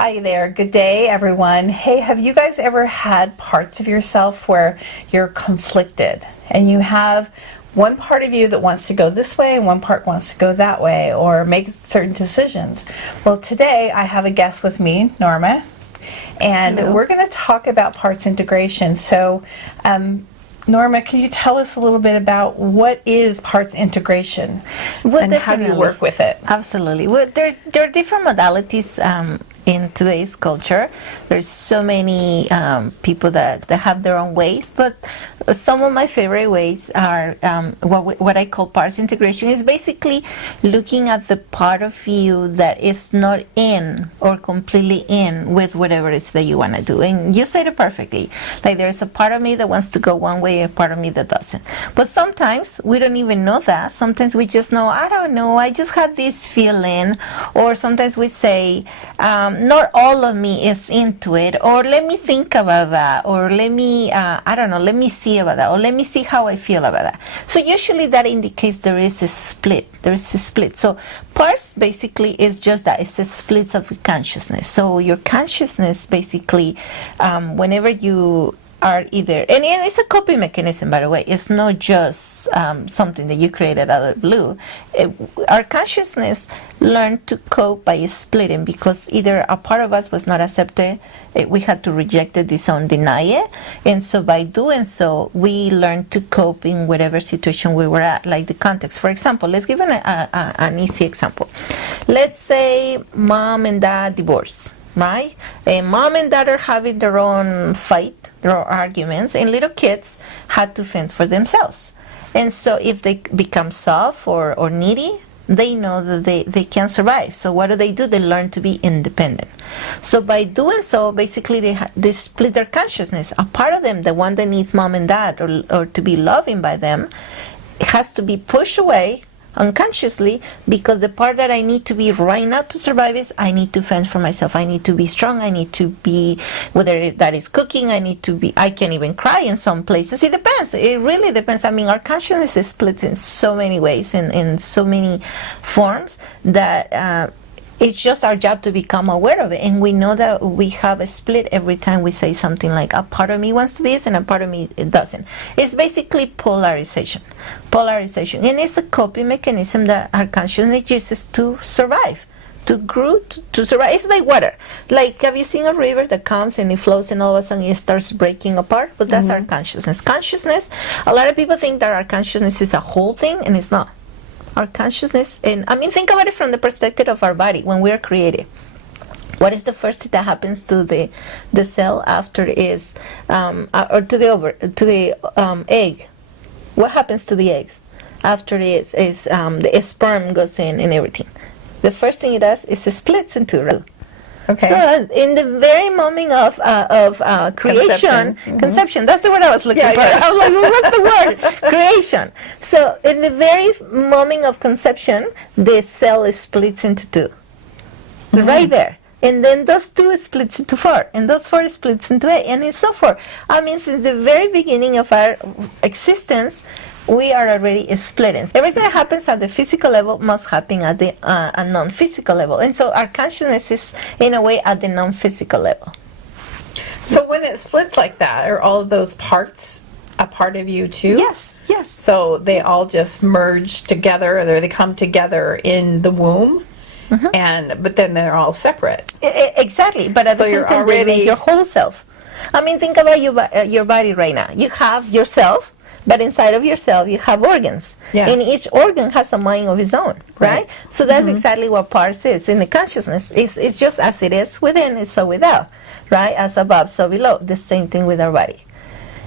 Hi there. Good day, everyone. Hey, have you guys ever had parts of yourself where you're conflicted and you have one part of you that wants to go this way and one part wants to go that way or make certain decisions? Well, today I have a guest with me, Norma, and Hello. we're going to talk about parts integration. So, Norma, can you tell us a little bit about what is parts integration and how do you work with it? Absolutely. Well, there are different modalities in today's culture. There's so many people that have their own ways, but some of my favorite ways are what I call parts integration. Is basically looking at the part of you that is not in or completely in with whatever it is that you want to do. And you said it perfectly. Like there's a part of me that wants to go one way, a part of me that doesn't. But sometimes we don't even know that. Sometimes we just know, I don't know, I just had this feeling. Or sometimes we say, not all of me is into it, or let me think about that, or let me, I don't know, let me see about that, or let me see how I feel about that. So usually that indicates there is a split. There is a split. So parts basically is just that. It's a split of consciousness. So your consciousness basically, whenever you are either, and it's a coping mechanism, by the way. It's not just something that you created out of the blue. Our consciousness learned to cope by splitting because either a part of us was not accepted, we had to reject it, disown, deny it, and so by doing so, we learned to cope in whatever situation we were at, like the context. For example, let's give an easy example. Let's say mom and dad divorce. Right? And mom and dad are having their own fight, their own arguments, and little kids had to fend for themselves. And so if they become soft or needy, they know that they can't survive. So what do? They learn to be independent. So by doing so, basically they split their consciousness. A part of them, the one that needs mom and dad or to be loving by them, it has to be pushed away unconsciously, because the part that I need to be right now to survive is I need to fend for myself. I need to be strong. I need to be, whether that is cooking, I can even cry in some places. It depends. It really depends. I mean, our consciousness is split in so many ways, in so many forms, that it's just our job to become aware of it. And we know that we have a split every time we say something like, a part of me wants to this and a part of me it doesn't. It's basically polarization. And it's a coping mechanism that our consciousness uses to survive, to grow, to survive. It's like water. Like, have you seen a river that comes and it flows and all of a sudden it starts breaking apart? But that's our consciousness. A lot of people think that our consciousness is a whole thing, and it's not. Our consciousness, and I mean, think about it from the perspective of our body. When we are created, what is the first thing that happens to the cell after it is, or to the egg? What happens to the eggs after it is the sperm goes in and everything? The first thing it does is it splits into two. Okay. So in the very moment of creation, conception, that's the word I was looking for. Yeah. I was like, well, what's the word? Creation. So in the very moment of conception, the cell splits into two. Right there. And then those two splits into four, and those four splits into eight, and so forth. I mean, since the very beginning of our existence, we are already splitting. Everything that happens at the physical level must happen at the non-physical level. And so our consciousness is, in a way, at the non-physical level. So when it splits like that, are all of those parts a part of you too? Yes. So they all just merge together, or they come together in the womb, but then they're all separate. Exactly. But at the same time, they make your whole self. I mean, think about your body right now. You have yourself, but inside of yourself, you have organs. Yeah. And each organ has a mind of its own, right? So that's exactly what parts is in the consciousness. It's just as it is within, it's so without, right? As above, so below. The same thing with our body.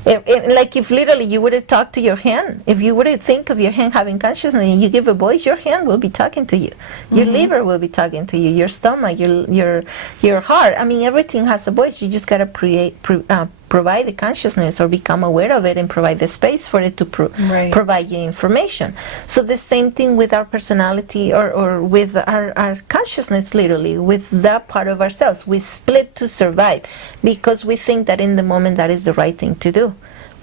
Like if literally you would have talked to your hand, if you would have think of your hand having consciousness and you give a voice, your hand will be talking to you. Your liver will be talking to you. Your stomach, your heart. I mean, everything has a voice. You just gotta provide the consciousness or become aware of it and provide the space for it to provide you information. So the same thing with our personality or with our consciousness, literally, with that part of ourselves. We split to survive because we think that in the moment that is the right thing to do.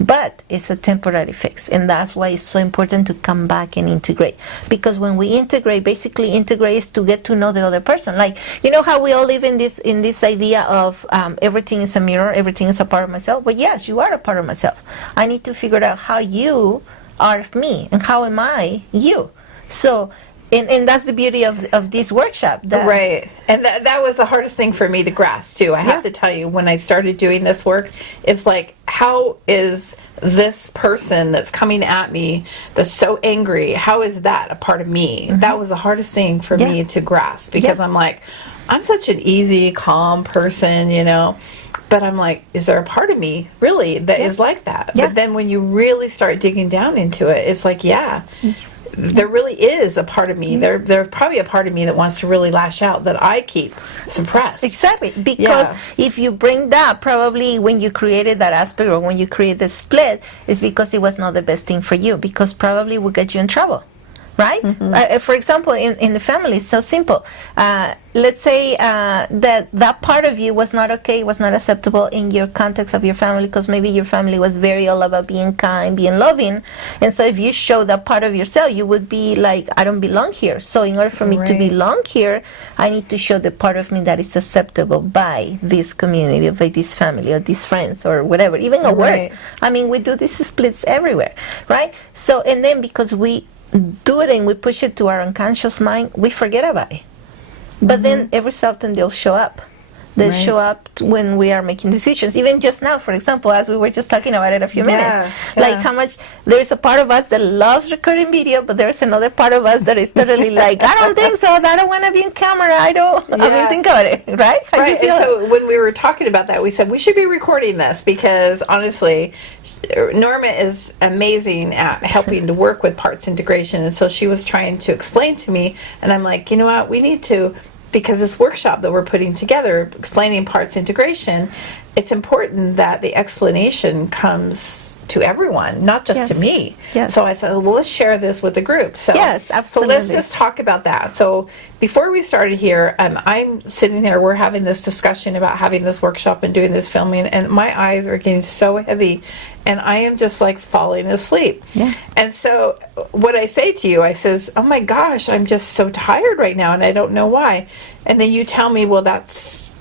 but it's a temporary fix, and that's why it's so important to come back and integrate. Because when we integrate, basically integrate is to get to know the other person. Like, you know how we all live in this idea of everything is a mirror, everything is a part of myself. But yes, you are a part of myself. I need to figure out how you are me and how am I you. So and that's the beauty of this workshop. Right. And that was the hardest thing for me to grasp, too. I have to tell you, when I started doing this work, it's like, how is this person that's coming at me that's so angry, how is that a part of me? That was the hardest thing for me to grasp, because I'm like, I'm such an easy, calm person, you know. But I'm like, is there a part of me, really, that is like that? But then when you really start digging down into it, it's like, there really is a part of me. There's probably a part of me that wants to really lash out that I keep suppressed. Exactly. Because if you bring that, probably when you created that aspect or when you created the split, it's because it was not the best thing for you, because probably it would get you in trouble. Right? For example, in the family, it's so simple. Let's say that part of you was not okay, was not acceptable in your context of your family, because maybe your family was very all about being kind, being loving. And so if you show that part of yourself, you would be like, I don't belong here. So in order for me to belong here, I need to show the part of me that is acceptable by this community, by this family, or these friends, or whatever, even at work. I mean, we do these splits everywhere, right? So, and then because we do it and we push it to our unconscious mind, we forget about it. But then every so often they'll show up. They show up when we are making decisions. Even just now, for example, as we were just talking about it a few minutes, like how much there's a part of us that loves recording video, but there's another part of us that is totally like, I don't think so. I don't want to be in camera. I mean, think about it, right? How do you feel? And so when we were talking about that, we said we should be recording this, because honestly, Norma is amazing at helping to work with parts integration. And so she was trying to explain to me, and I'm like, you know what, we need to, because this workshop that we're putting together, explaining parts integration, it's important that the explanation comes to everyone, not just to me. So I thought, well, let's share this with the group. So, yes, absolutely. So let's just talk about that. So before we started here, I'm sitting there, we're having this discussion about having this workshop and doing this filming, and my eyes are getting so heavy, and I am just like falling asleep. And so what I say to you, I says, oh my gosh, I'm just so tired right now, and I don't know why. And then you tell me, well, that's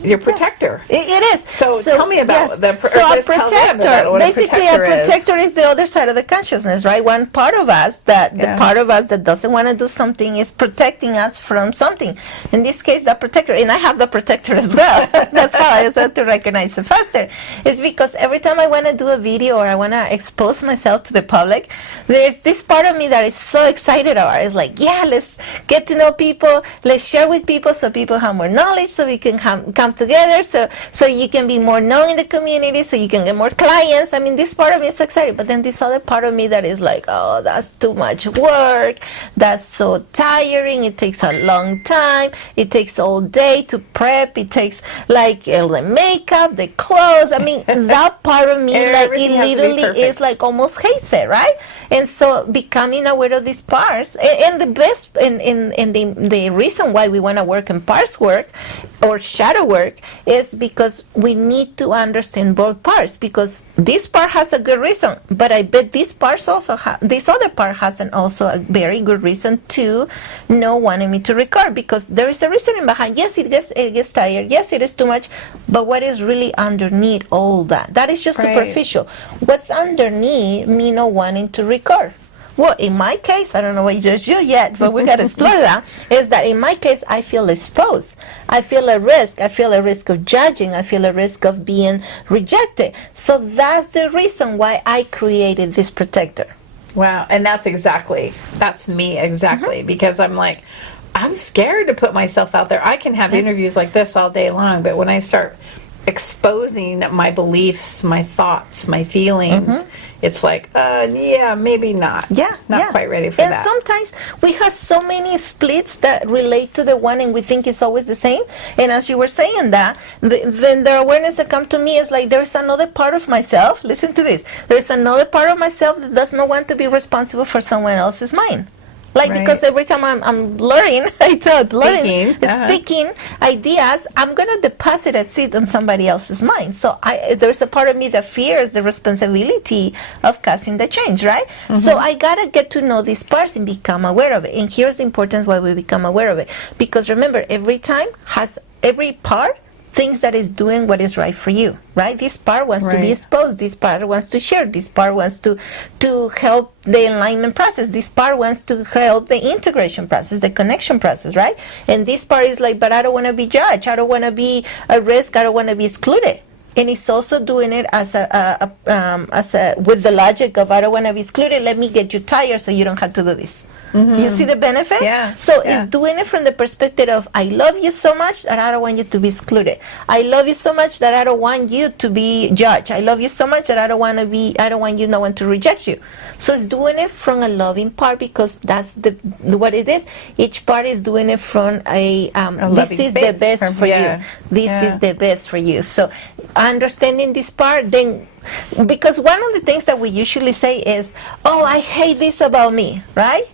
your protector. It is. So tell me about the so a protector. Basically, a protector is the other side of the consciousness, right? One part of us the part of us that doesn't want to do something is protecting us from something. In this case, the protector, and I have the protector as well. That's how I start to recognize it faster. It's because every time I want to do a video or I want to expose myself to the public, there's this part of me that is so excited about it. It's like, let's get to know people, let's share with people so people have more knowledge, so we can come together, so you can be more known in the community, so you can get more clients. I mean, this part of me is excited, but then this other part of me that is like, oh, that's too much work, that's so tiring, it takes a long time, it takes all day to prep, it takes like all the makeup, the clothes. I mean, that part of me, like, it literally is like almost hates it, right? And so becoming aware of these parts, and the best, and the reason why we want to work in parts work or shadow work is because we need to understand both parts, because this part has a good reason, but I bet this other part has also a very good reason to not wanting me to record, because there is a reasoning behind. Yes, it gets tired. Yes, it is too much. But what is really underneath all that? That is just superficial. What's underneath me not wanting to record? Well, in my case, I don't know what judge you yet, but we got to explore that, is that in my case, I feel exposed. I feel a risk. I feel a risk of judging. I feel a risk of being rejected. So that's the reason why I created this protector. Wow. And that's me exactly, because I'm like, I'm scared to put myself out there. I can have interviews like this all day long, but when I start exposing my beliefs, my thoughts, my feelings, it's like, maybe not. Not quite ready for that. And sometimes we have so many splits that relate to the one, and we think it's always the same. And as you were saying that, then the awareness that comes to me is like, there's another part of myself. Listen to this. There's another part of myself that does not want to be responsible for someone else's mind. Like, Right. because every time I'm learning, speaking ideas, I'm going to deposit a seed on somebody else's mind. So there's a part of me that fears the responsibility of casting the change, right? So I got to get to know these parts and become aware of it. And here's the importance why we become aware of it. Because remember, every part thinks that is doing what is right for you, right? This part wants to be Right. exposed. This part wants to share. This part wants to help the alignment process. This part wants to help the integration process, the connection process, right? And this part is like, but I don't want to be judged. I don't want to be at risk. I don't want to be excluded. And it's also doing it as with the logic of, I don't want to be excluded. Let me get you tired so you don't have to do this. You see the benefit? Yeah, So yeah. it's doing it from the perspective of, I love you so much that I don't want you to be excluded. I love you so much that I don't want you to be judged. I love you so much that I don't want no one to reject you. So it's doing it from a loving part, because that's what it is. Each part is doing it from this loving is the space best from- for yeah, you. This yeah. is the best for you. So understanding this part, then, because one of the things that we usually say is, oh, I hate this about me, right?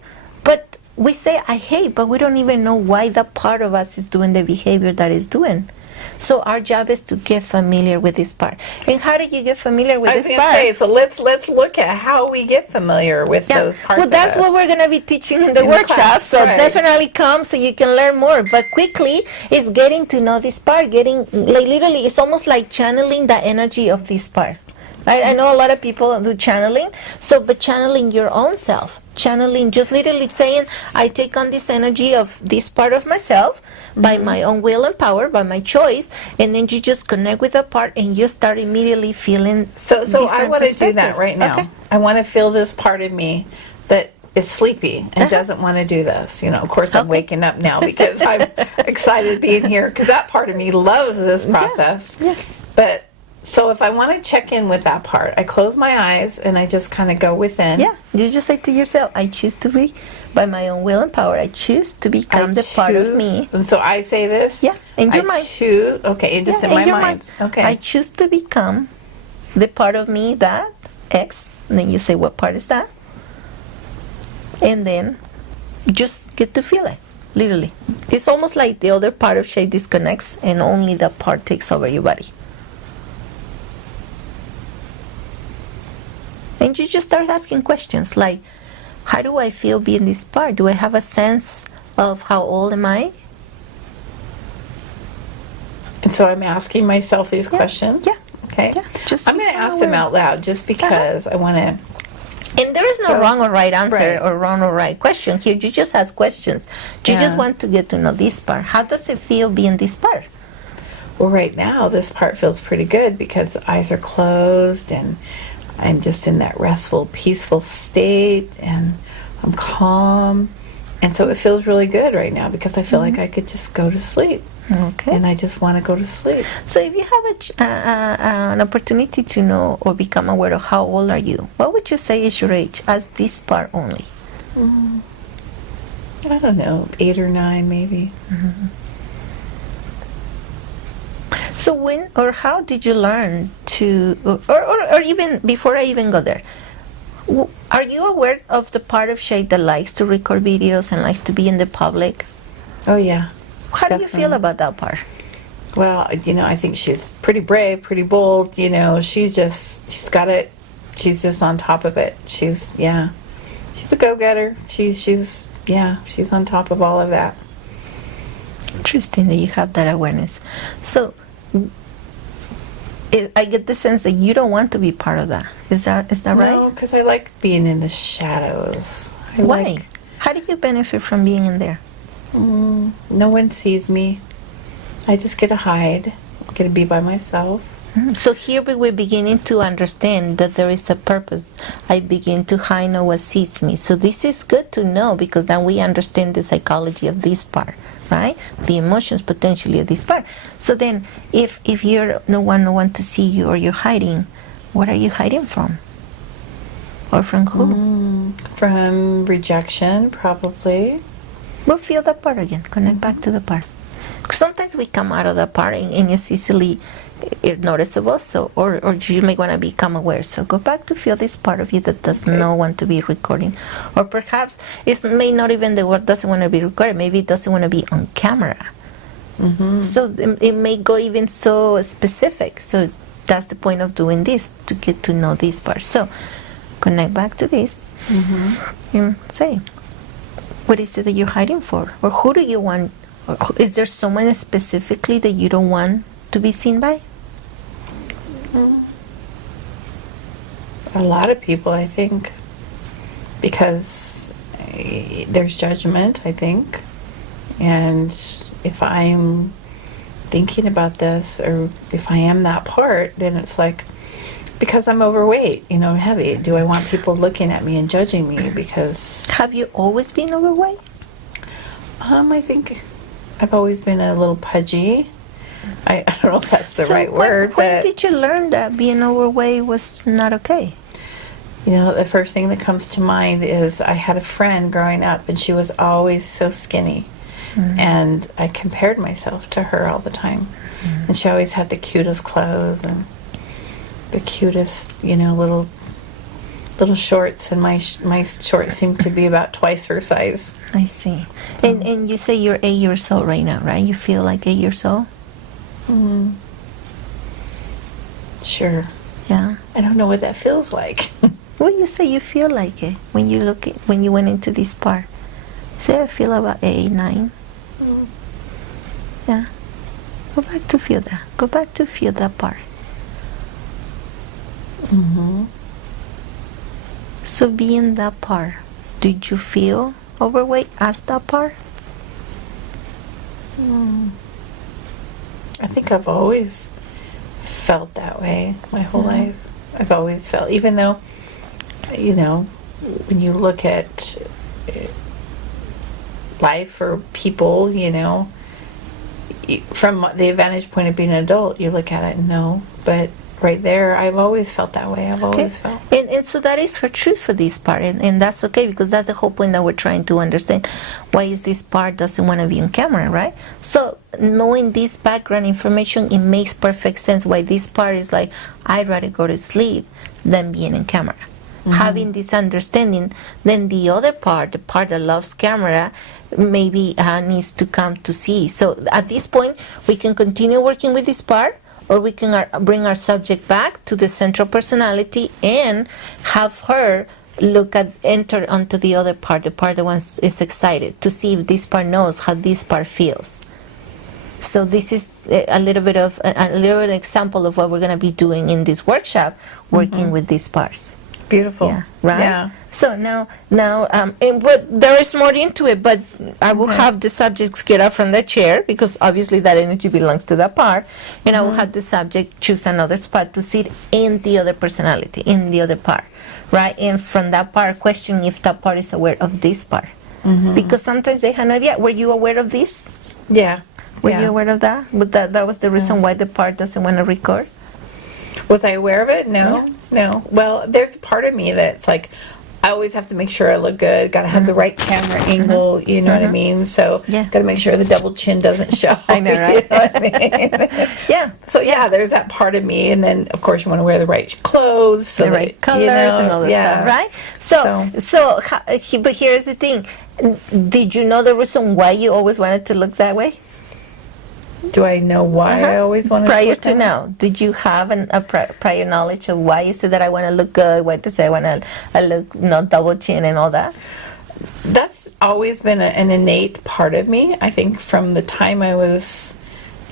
But we say I hate, but we don't even know why that part of us is doing the behavior that it's doing. So our job is to get familiar with this part. And how do you get familiar with I was this going to part? say, so let's look at how we get familiar with those parts. Well, that's of us. what we're going to be teaching in the In the workshop. class, So right. definitely come so you can learn more. But quickly, it's getting to know this part. Getting, like, literally, it's almost like channeling the energy of this part. I know a lot of people do channeling. So, but channeling your own self. Channeling, just literally saying, I take on this energy of this part of myself by my own will and power, by my choice, and then you just connect with that part and you start immediately feeling So I different want to do that perspective. right now. Okay. I want to feel this part of me that is sleepy and doesn't want to do this. You know, of course, I'm Okay. waking up now because I'm excited being here, because that part of me loves this process. yeah. But so if I want to check in with that part, I close my eyes and I just kind of go within. Yeah, you just say to yourself, I choose to be, by my own will and power, I choose to become I the part of choose- me. And so I say this. Yeah, in your I mind. choose. Okay, just Yeah, in my your mind. Okay. I choose to become the part of me that X. And then you say, what part is that? And then just get to feel it, literally. It's almost like the other part of Shay disconnects and only that part takes over your body. And you just start asking questions like, how do I feel being this part? Do I have a sense of how old am I? And so I'm asking myself these questions. yeah, Okay. yeah, just I'm going to become ask them aware. out loud just because I want to. And there is no So- wrong or right answer Right. or wrong or right question here. You just ask questions. You just Yeah. want to get to know this part. How does it feel being this part? Well, right now, this part feels pretty good because the eyes are closed and I'm just in that restful, peaceful state and I'm calm. And so it feels really good right now because I feel like I could just go to sleep. Okay. And I just want to go to sleep. So if you have an opportunity to know or become aware of how old are you, what would you say is your age as this part only? I don't know, 8 or 9 maybe. So when or how did you learn to, or even before I even go there, are you aware of the part of Shay that likes to record videos and likes to be in the public? Oh, yeah. How do you feel Definitely. about that part? Well, I think she's pretty brave, pretty bold. She's got it. She's just on top of it. She's a go-getter. She's on top of all of that. Interesting that you have that awareness. So I get the sense that you don't want to be part of that. Is that No, right? because I like being in the shadows. Why? How do you benefit from being in there? No one sees me. I just get to hide. Get to be by myself. So here we're beginning to understand that there is a purpose. I begin to hide, no one sees me. So this is good to know because then we understand the psychology of this part, right? The emotions potentially of this part. So then if you're no one to see you or you're hiding, what are you hiding from? Or from who? From rejection, probably. We'll feel that part again. Connect back to the part. Sometimes we come out of that part and it's easily noticeable, so or you may want to become aware. So go back to feel this part of you that does not want to be recording, or perhaps it may not even the word doesn't want to be recorded. Maybe it doesn't want to be on camera. So it may go even so specific. So that's the point of doing this, to get to know this part. So connect back to this and say, what is it that you're hiding for, or who do you want? Or is there someone specifically that you don't want to be seen by? A lot of people, I think, because there's judgment, I think. And if I'm thinking about this, or if I am that part, then it's like, because I'm overweight, heavy, do I want people looking at me and judging me? Because Have you always been overweight? I think I've always been a little pudgy. I don't know if that's the right when, word, when but did you learn that being overweight was not okay? the first thing that comes to mind is I had a friend growing up, and she was always so skinny, and I compared myself to her all the time. And she always had the cutest clothes and the cutest, little shorts, and my shorts seemed to be about twice her size. I see. And you say you're 8 years old right now, right? You feel like 8 years old? Sure. Yeah. I don't know what that feels like. Well, you say you feel like it when you went into this part. Say I feel about 8, 9. Yeah. Go back to feel that. Go back to feel that part. So being that part, did you feel overweight as that part? I think I've always felt that way my whole life. I've always felt, even though, when you look at life or people, from the vantage point of being an adult, you look at it and know, but right there, I've always felt that way. I've always felt. And so that is her truth for this part, and that's okay, because that's the whole point that we're trying to understand. Why is this part doesn't want to be on camera, right? So knowing this background information, it makes perfect sense why this part is like, I'd rather go to sleep than being in camera. Having this understanding, then the other part, the part that loves camera, maybe needs to come to see. So at this point, we can continue working with this part, or we can bring our subject back to the central personality and have her enter onto the other part, the part that is excited, to see if this part knows how this part feels. So this is a little bit of a little example of what we're going to be doing in this workshop, working with these parts. Beautiful. Yeah, right? Yeah. So now, but there is more into it, but I will have the subjects get up from the chair, because obviously that energy belongs to that part, and I will have the subject choose another spot to sit in the other personality, in the other part, right? And from that part, question if that part is aware of this part. Because sometimes they have no idea. Were you aware of this? Yeah. Were you aware of that? But that was the reason why the part doesn't want to record? Was I aware of it? No. Well, there's a part of me that's like, I always have to make sure I look good. Got to have the right camera angle. You know what I mean? So, Yeah. got to make sure the double chin doesn't show. I know, right? You know what I mean? Yeah. So yeah, there's that part of me, and then of course you want to wear the right clothes, so The right colors and all that stuff, right? But here's the thing. Did you know the reason why you always wanted to look that way? Do I know why I always wanted prior to look to that way? now? Did you have a prior knowledge of why is it that I want to look good? Why does I want to look double chin and all that? That's always been an innate part of me. I think from the time I was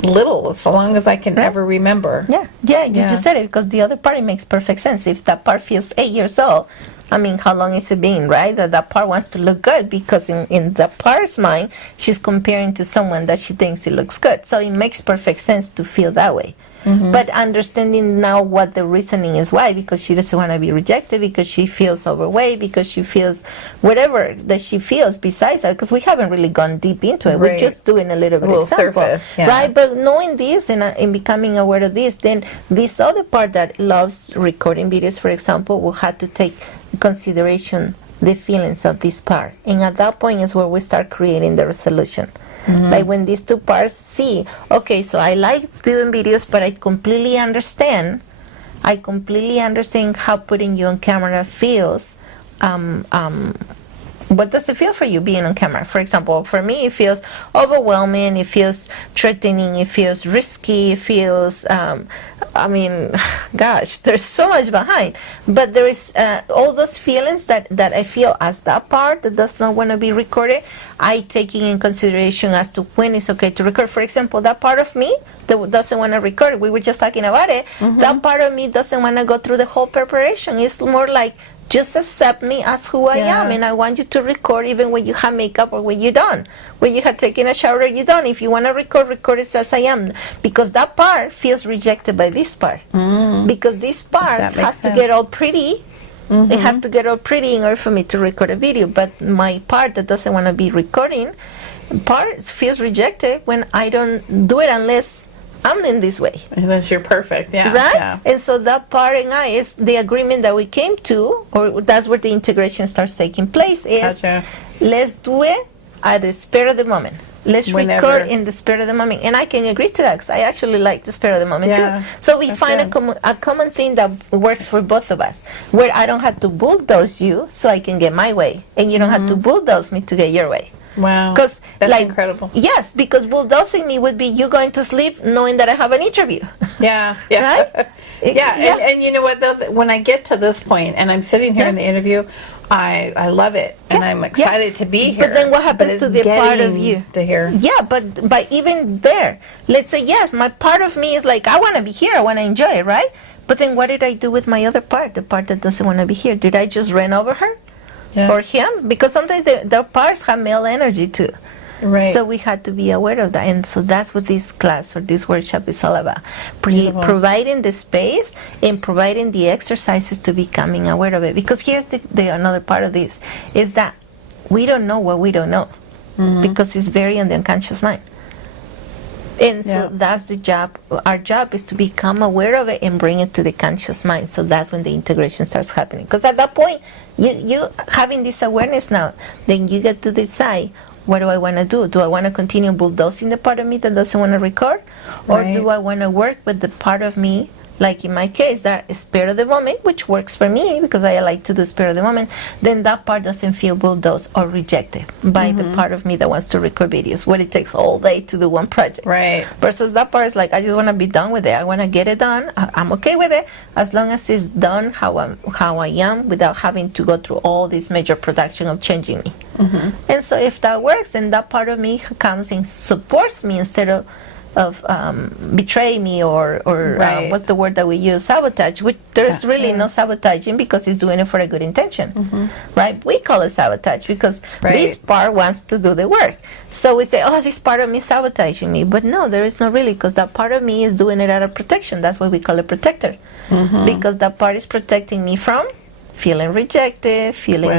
little, as long as I can ever remember. You just said it, because the other part, it makes perfect sense. If that part feels 8 years old, I mean, how long is it been, right? That part wants to look good, because in the part's mind, she's comparing to someone that she thinks it looks good. So it makes perfect sense to feel that way. But understanding now what the reasoning is why, because she doesn't want to be rejected, because she feels overweight, because she feels whatever that she feels besides that, because we haven't really gone deep into it. We're Right. just doing a little bit little example, surface, yeah. right? But knowing this and becoming aware of this, then this other part that loves recording videos, for example, will have to take in consideration the feelings of this part. And at that point is where we start creating the resolution. Like when these two parts see, okay, so I like doing videos, but I completely understand how putting you on camera feels. What does it feel for you being on camera? For example, for me, it feels overwhelming, it feels threatening, it feels risky, it feels, gosh, there's so much behind. But there is all those feelings that I feel as that part that does not want to be recorded, I taking in consideration as to when it's okay to record. For example, that part of me that doesn't want to record, we were just talking about it, that part of me doesn't want to go through the whole preparation. It's more like, just accept me as who I am, and I want you to record even when you have makeup or when you're done. When you have taken a shower, you're done. If you want to record it as I am. Because that part feels rejected by this part. Because this part has to get all pretty. It has to get all pretty in order for me to record a video. But my part that doesn't want to be recording, part feels rejected when I don't do it unless I'm in this way. Unless you're perfect, yeah. Right? Yeah. And so that part and I is the agreement that we came to, or that's where the integration starts taking place, is Gotcha. let's do it at the spirit of the moment. Let's Whenever. record in the spirit of the moment. And I can agree to that because I actually like the spirit of the moment Yeah, too. So we that's find good. a common thing that works for both of us, where I don't have to bulldoze you so I can get my way, and you don't have to bulldoze me to get your way. Wow. Because That's like incredible. yes, because bulldozing me would be you going to sleep knowing that I have an interview. Yeah. Yeah. Right? Yeah. Yeah. And you know what, though? When I get to this point and I'm sitting here in the interview, I love it. And Yeah, I'm excited to be here. But then what happens it's to the part of getting you? to hear. Yeah, but even there, let's say yes, my part of me is like I want to be here, I want to enjoy it, right? But then what did I do with my other part, the part that doesn't want to be here? Did I just run over her Yeah. or him? Because sometimes the parts have male energy too. Right. So we had to be aware of that, and so that's what this class or this workshop is all about: Beautiful. providing the space and providing the exercises to becoming aware of it. Because here's the another part of this is that we don't know what we don't know, because it's very in the unconscious mind. And so Yeah. that's the job. Our job is to become aware of it and bring it to the conscious mind. So that's when the integration starts happening. Because at that point, you having this awareness now, then you get to decide, what do I want to do? Do I want to continue bulldozing the part of me that doesn't want to record? Or Right. do I want to work with the part of me, like in my case, that spirit of the moment, which works for me because I like to do spirit of the moment, then that part doesn't feel bulldozed or rejected by the part of me that wants to record videos, what it takes all day to do one project. Right. Versus that part is like, I just want to be done with it. I want to get it done. I'm okay with it as long as it's done how I am without having to go through all this major production of changing me. And so if that works, then that part of me comes and supports me instead of betray me or Right. what's the word that we use, sabotage, which there's really no sabotaging because he's doing it for a good intention, right? We call it sabotage because Right. this part wants to do the work. So we say, oh, this part of me is sabotaging me. But no, there is not really, because that part of me is doing it out of protection. That's why we call it protector, because that part is protecting me from feeling rejected, feeling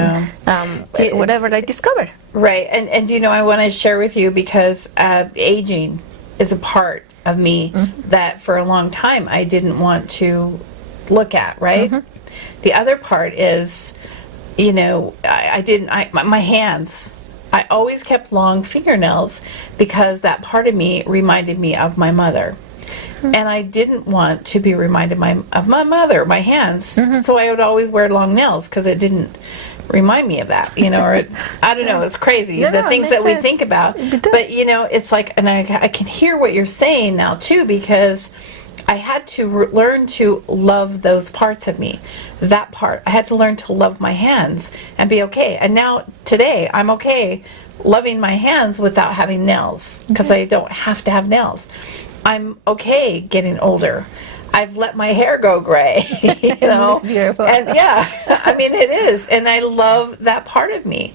Wow. whatever I discover. Right. And you know, I want to share with you because aging is a part of me that for a long time I didn't want to look at, right? The other part is, you know, my hands, I always kept long fingernails because that part of me reminded me of my mother. And I didn't want to be reminded of my mother, my hands. So I would always wear long nails because it didn't remind me of that, you know, or I don't know, it's crazy, No, the it things makes that we sense. think about. It does. But, you know, it's like, and I can hear what you're saying now too, because I had to learn to love those parts of me. That part, I had to learn to love my hands and be okay. And now today I'm okay loving my hands without having nails because I don't have to have nails. I'm okay getting older. I've let my hair go gray, you know. looks beautiful. And yeah, I mean it is, and I love that part of me.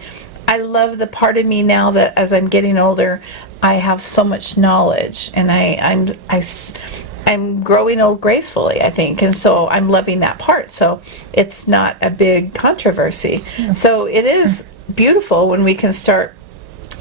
I love the part of me now that as I'm getting older, I have so much knowledge, and I'm growing old gracefully, I think, and so I'm loving that part. So it's not a big controversy. So it is beautiful when we can start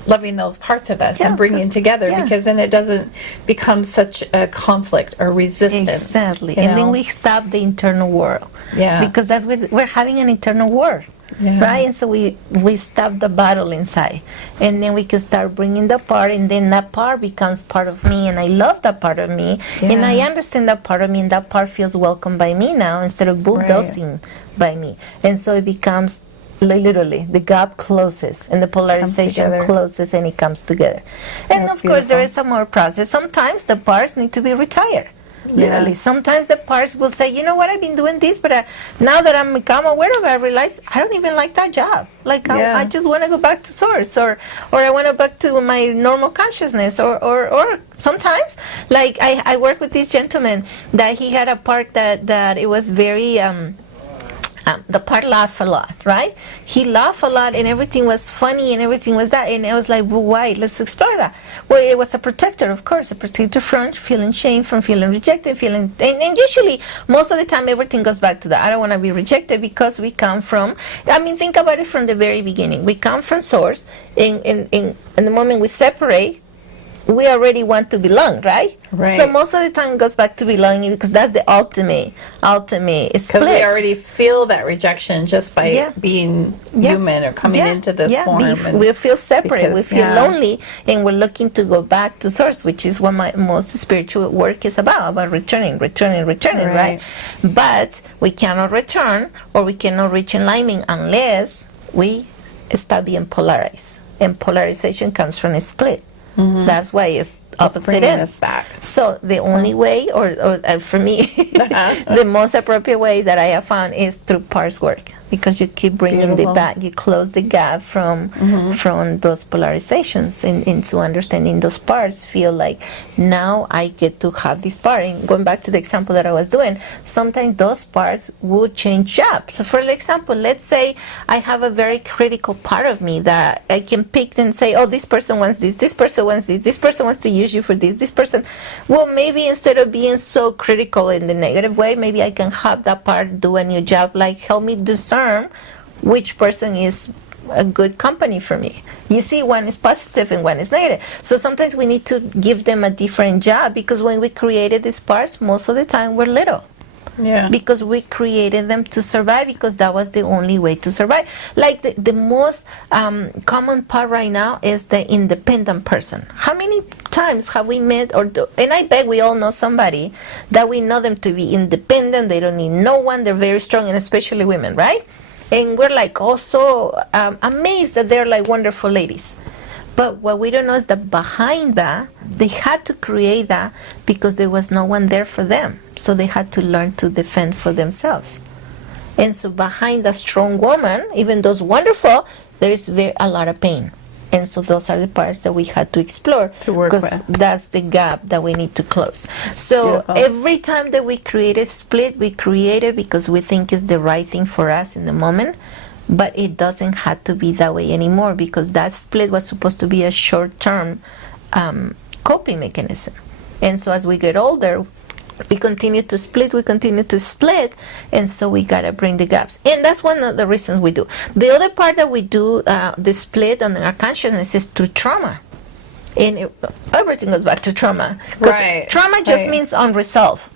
loving those parts of us Yeah, and bringing 'cause- together, yeah. because then it doesn't become such a conflict or resistance. Exactly. you And know? then we stop the internal war. Yeah. Because we're having an internal war. right? And so we stop the battle inside, and then we can start bringing the part, and then that part becomes part of me, and I love that part of me, and I understand that part of me, and that part feels welcome by me now instead of bulldozing by me, and so it becomes literally the gap closes and the polarization together. closes and it comes together. And That's of course there beautiful. is some more process. Sometimes the parts need to be retired. Literally, sometimes the parts will say, you know what, I've been doing this, but now that I'm become aware of it, I realize I don't even like that job. Like I just want to go back to source, or I want to back to my normal consciousness, or sometimes, like I work with this gentleman that he had a part that it was very. The part laughed a lot, right? He laughed a lot and everything was funny and everything was that. And I was like, well, why? Let's explore that. Well, it was a protector, of course, a protector from feeling shame, from feeling rejected, and usually, most of the time, everything goes back to that. I don't want to be rejected because we come from, think about it from the very beginning. We come from source, in the moment we separate, we already want to belong, right? Right. So most of the time it goes back to belonging because that's the ultimate split. Because we already feel that rejection just by being human or coming into this form. We feel separate, we because- feel lonely, and we're looking to go back to source, which is what my most spiritual work is about returning, right? Right. But we cannot return, or we cannot reach enlightenment unless we stop being polarized. And polarization comes from a split. That's why it's opposite bringing ends. us back. So the only way, or for me, the most appropriate way that I have found is through parts work, because you keep bringing Beautiful. the back, you close the gap from those polarizations into understanding those parts. Feel like now I get to have this part. And going back to the example that I was doing, sometimes those parts would change jobs. So for example, let's say I have a very critical part of me that I can pick and say, oh, this person wants this person wants this person wants to use you for this person. Well, maybe instead of being so critical in the negative way, maybe I can have that part do a new job, like help me discern which person is a good company for me. You see, one is positive and one is negative. So sometimes we need to give them a different job, because when we created these parts, most of the time we're little. Yeah. Because we created them to survive, because that was the only way to survive. Like the most common part right now is the independent person. How many times have we met, and I bet we all know somebody that we know them to be independent, they don't need no one, they're very strong, and especially women, right? And we're like also amazed that they're like wonderful ladies. But what we don't know is that behind that, they had to create that because there was no one there for them. So they had to learn to defend for themselves. And so behind a strong woman, even though it's wonderful, there is a lot of pain. And so those are the parts that we had to explore, To work because with. that's the gap that we need to close. So Beautiful. every time that we create a split, we create it because we think it's the right thing for us in the moment. But it doesn't have to be that way anymore, because that split was supposed to be a short-term coping mechanism. And so as we get older, we continue to split, and so we gotta bring the gaps. And that's one of the reasons we do. The other part that we do the split on our consciousness is through trauma. And everything goes back to trauma. 'Cause Right, trauma just right. means unresolved.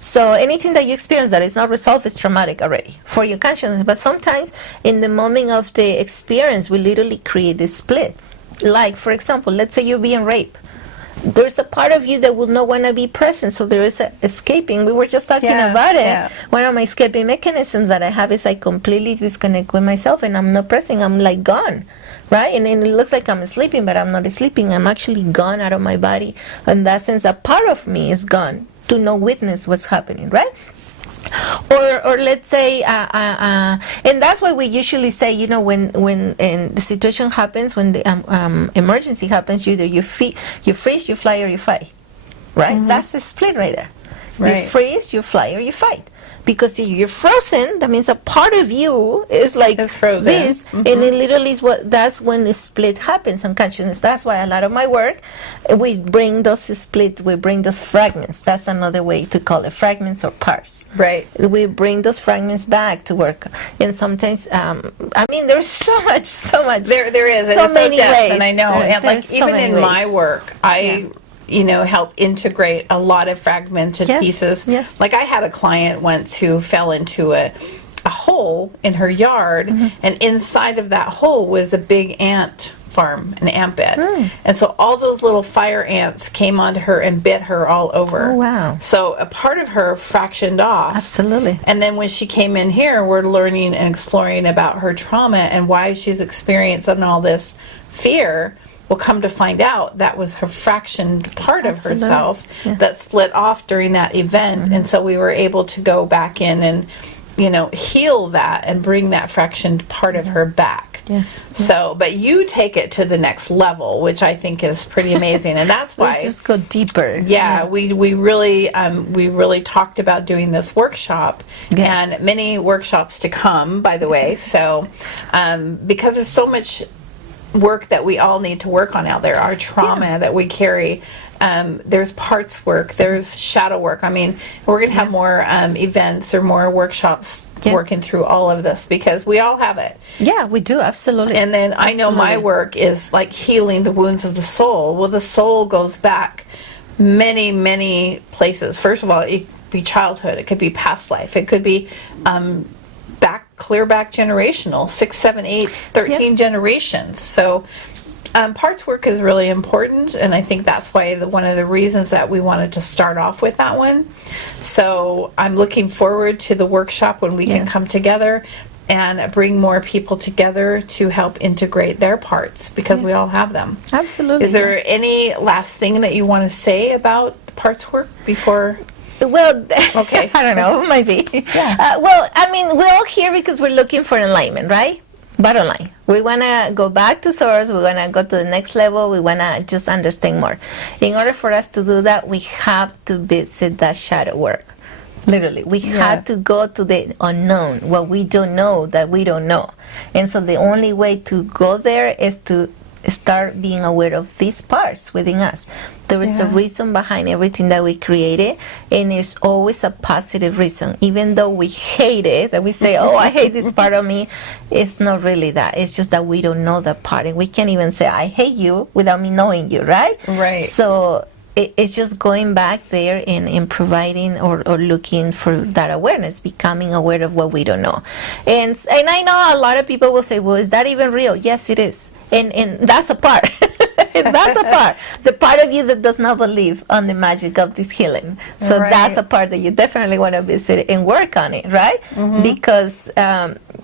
So anything that you experience that is not resolved is traumatic already for your consciousness. But sometimes in the moment of the experience, we literally create this split. Like, for example, let's say you're being raped. There's a part of you that will not want to be present, so there is escaping. We were just talking about it. Yeah. One of my escaping mechanisms that I have is I completely disconnect with myself, and I'm not present. I'm like gone, right? And then it looks like I'm sleeping, but I'm not sleeping. I'm actually gone out of my body. In that sense, a part of me is gone to not witness what's happening, right? Or let's say, and that's why we usually say, when the situation happens, when the emergency happens, you freeze, you fly, or you fight, right? That's the split right there. Right. You freeze, you fly, or you fight. Because if you're frozen, that means a part of you is like It's frozen. this, and it literally that's when the split happens on consciousness. That's why a lot of my work, we bring those fragments. That's another way to call it, fragments or parts. Right. We bring those fragments back to work, and sometimes, there's so much. There is. And so it's many so depth, ways. and I know. And There's so even many in my ways. work, I help integrate a lot of fragmented Yes, pieces. yes. Like I had a client once who fell into a hole hole in her yard, and inside of that hole was a big ant farm, an ant bed. And so all those little fire ants came onto her and bit her all over. Oh, wow. So a part of her fractioned off. Absolutely. And then when she came in here, we're learning and exploring about her trauma and why she's experiencing all this fear. We'll come to find out that was her fractioned part of Absolutely. herself that split off during that event. And so we were able to go back in and, heal that and bring that fractioned part of her back. Yeah. So, but you take it to the next level, which I think is pretty amazing. And that's We why just go deeper. yeah, we really talked about doing this workshop, Yes. and many workshops to come, by the way. So, because there's so much work that we all need to work on out there, our trauma that we carry. There's parts work, there's shadow work. I mean, we're going to have more events or more workshops working through all of this because we all have it. Yeah, we do. Absolutely. And then I know my work is like healing the wounds of the soul. Well, the soul goes back many, many places. First of all, it could be childhood, it could be past life, it could be clear back generational, 6, 7, 8, 13 generations. So parts work is really important, and I think that's why one of the reasons that we wanted to start off with that one. So I'm looking forward to the workshop when we can come together and bring more people together to help integrate their parts because we all have them. Absolutely. Is there any last thing that you want to say about parts work before? Well, Okay. I don't know, maybe. Well, I mean, we're all here because we're looking for enlightenment, right? Bottom line, we want to go back to source. We want to go to the next level. We want to just understand more. In order for us to do that, we have to visit that shadow work. Literally, we had to go to the unknown, what we don't know that we don't know. And so the only way to go there is to start being aware of these parts within us. There is a reason behind everything that we created, and there's always a positive reason. Even though we hate it, that we say, oh, I hate this part of me, it's not really that. It's just that we don't know that part. And we can't even say, I hate you without me knowing you, right? Right. So it's just going back there and providing or looking for that awareness, becoming aware of what we don't know. And I know a lot of people will say, well, is that even real? Yes, it is. And that's a part. That's a part. The part of you that does not believe on the magic of this healing. So that's a part that you definitely want to visit and work on it, right? Because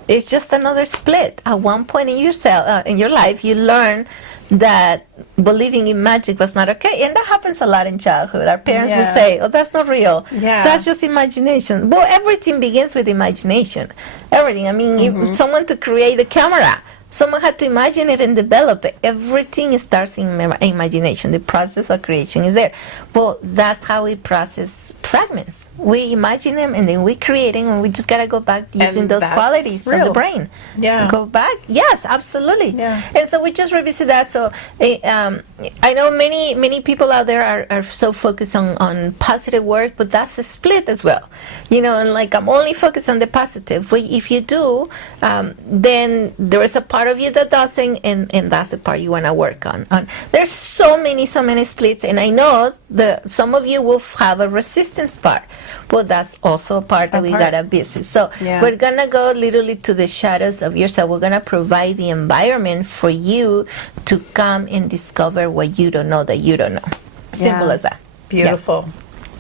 it's just another split. At one point in yourself, in your life, you learn that believing in magic was not okay, and that happens a lot in childhood. Our parents will say, oh, that's not real, that's just imagination. Well, everything begins with imagination. Everything. I mean, if someone to create the camera, someone had to imagine it and develop it. Everything starts in imagination. The process of creation is there. Well, that's how we process fragments. We imagine them and then we create them, and we just got to go back using And those that's qualities of real. the brain. Yeah. Go back. Yes, absolutely. Yeah. And so we just revisit that. So I know many people out there are so focused on positive work, but that's a split as well. And like I'm only focused on the positive. But if you do, then there is a part of you that doesn't, and that's the part you want to work on. There's so many splits, and I know that some of you will have a resistance part, but that's also a part that we gotta visit. So we're gonna go literally to the shadows of yourself. We're gonna provide the environment for you to come and discover what you don't know that you don't know. Simple as that. Beautiful.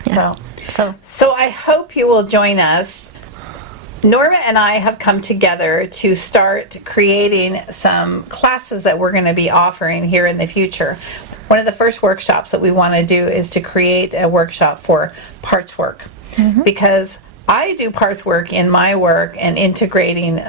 Yeah. Well, So so I hope you will join us. Norma and I have come together to start creating some classes that we're going to be offering here in the future. One of the first workshops that we want to do is to create a workshop for parts work, because I do parts work in my work and integrating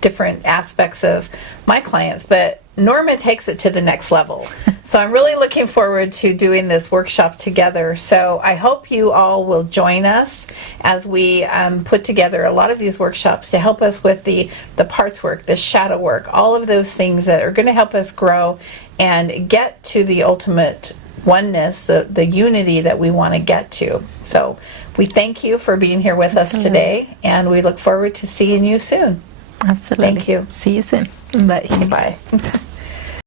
different aspects of my clients, but Norma takes it to the next level. So I'm really looking forward to doing this workshop together. So I hope you all will join us as we put together a lot of these workshops to help us with the parts work, the shadow work, all of those things that are going to help us grow and get to the ultimate oneness, the unity that we want to get to. So we thank you for being here with us today, and we look forward to seeing you soon. absolutely. Thank you. See you soon. Bye. Bye.